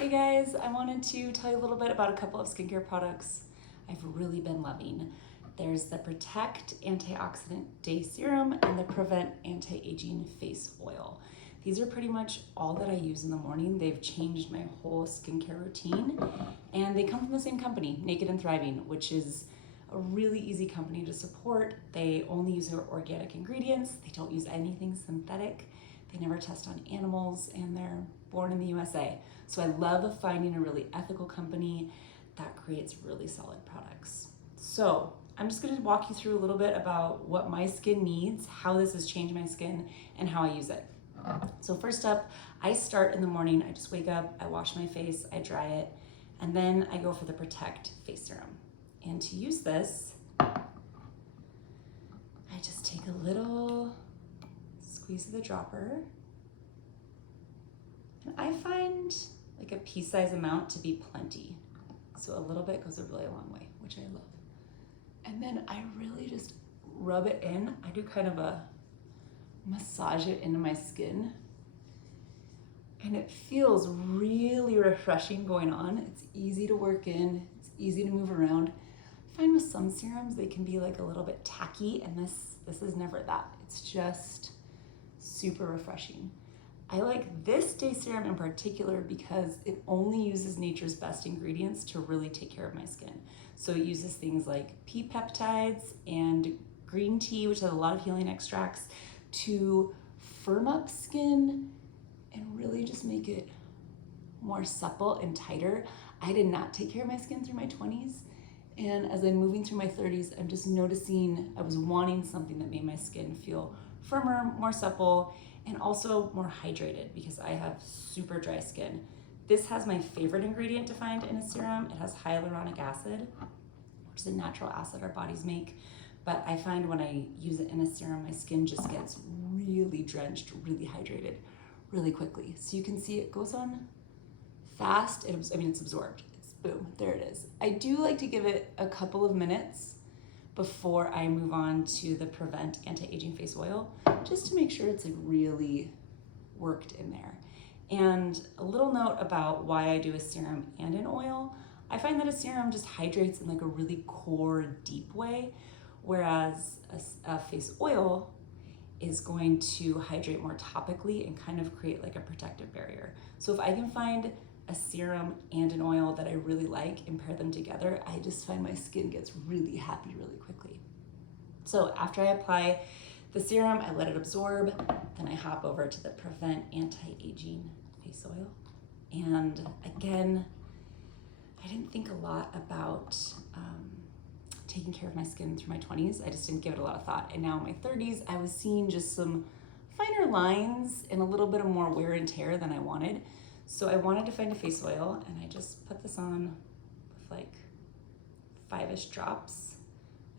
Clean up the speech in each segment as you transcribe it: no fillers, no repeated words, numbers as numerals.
Hey guys, I wanted to tell you a little bit about a couple of skincare products I've really been loving. There's the Protect Antioxidant Day Serum and the Prevent Anti-Aging Face Oil. These are pretty much all that I use in the morning. They've changed my whole skincare routine, and they come from the same company, Naked and Thriving, which is a really easy company to support. They only use their organic ingredients. They don't use anything synthetic. They never test on animals, and they're born in the USA. So I love finding a really ethical company that creates really solid products. So I'm just gonna walk you through a little bit about what my skin needs, how this has changed my skin, and how I use it. So first up, I start in the morning. I just wake up, I wash my face, I dry it, and then I go for the Protect Face Serum. And to use this, I just take a little squeeze of the dropper. And I find like a pea-sized amount to be plenty. So a little bit goes a really long way, which I love. And then I really just rub it in. I do kind of a massage it into my skin. And it feels really refreshing going on. It's easy to work in, it's easy to move around. I find with some serums, they can be like a little bit tacky, and this is never that. It's just super refreshing. I like this day serum in particular because it only uses nature's best ingredients to really take care of my skin. So it uses things like pea peptides and green tea, which has a lot of healing extracts, to firm up skin and really just make it more supple and tighter. I did not take care of my skin through my 20s. And as I'm moving through my 30s, I'm just noticing I was wanting something that made my skin feel firmer, more supple, and also more hydrated because I have super dry skin. This has my favorite ingredient to find in a serum. It has hyaluronic acid, which is a natural acid our bodies make. But I find when I use it in a serum, my skin just gets really drenched, really hydrated, really quickly. So you can see it goes on fast. It's absorbed. It's boom, there it is. I do like to give it a couple of minutes before I move on to the Prevent Anti-Aging Face Oil, just to make sure it's like really worked in there. And a little note about why I do a serum and an oil. I find that a serum just hydrates in like a really core, deep way, whereas a face oil is going to hydrate more topically and kind of create like a protective barrier. So if I can find a serum and an oil that I really like and pair them together, I just find my skin gets really happy really quickly. So after I apply the serum, I let it absorb, then I hop over to the Prevent Anti-Aging Face Oil. And again, I didn't think a lot about taking care of my skin through my 20s. I just didn't give it a lot of thought. And now in my 30s, I was seeing just some finer lines and a little bit of more wear and tear than I wanted. So I wanted to find a face oil, and I just put this on with like 5-ish drops.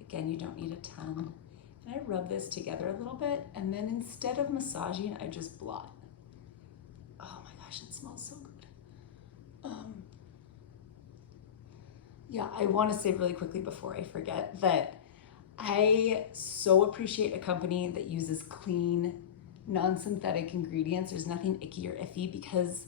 Again, you don't need a ton. And I rub this together a little bit, and then instead of massaging, I just blot. Oh my gosh, it smells so good. Yeah, I want to say really quickly before I forget that I so appreciate a company that uses clean, non-synthetic ingredients. There's nothing icky or iffy, because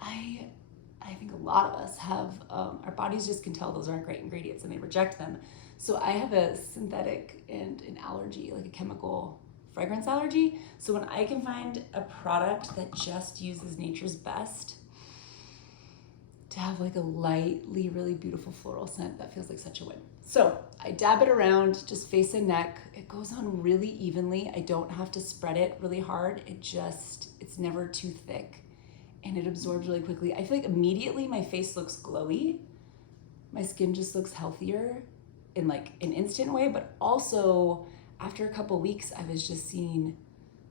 I think a lot of us have, our bodies just can tell those aren't great ingredients and they reject them. So I have a synthetic and an allergy, like a chemical fragrance allergy. So when I can find a product that just uses nature's best to have like a lightly, really beautiful floral scent, that feels like such a win. So I dab it around, just face and neck. It goes on really evenly. I don't have to spread it really hard. It's never too thick, and it absorbs really quickly. I feel like immediately my face looks glowy. My skin just looks healthier in like an instant way, but also after a couple weeks, I was just seeing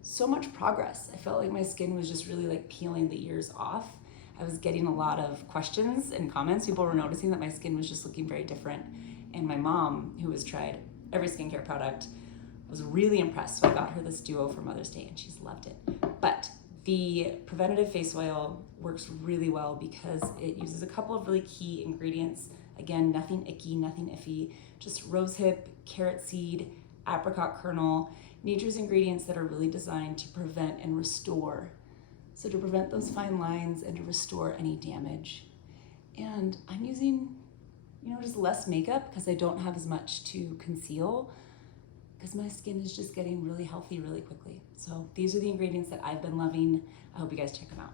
so much progress. I felt like my skin was just really like peeling the years off. I was getting a lot of questions and comments. People were noticing that my skin was just looking very different. And my mom, who has tried every skincare product, was really impressed. So I got her this duo for Mother's Day, and she's loved it. But the preventative face oil works really well because it uses a couple of really key ingredients. Again, nothing icky, nothing iffy, just rosehip, carrot seed, apricot kernel, nature's ingredients that are really designed to prevent and restore So to prevent those fine lines and to restore any damage. And I'm using, just less makeup because I don't have as much to conceal because my skin is just getting really healthy really quickly. So these are the ingredients that I've been loving. I hope you guys check them out.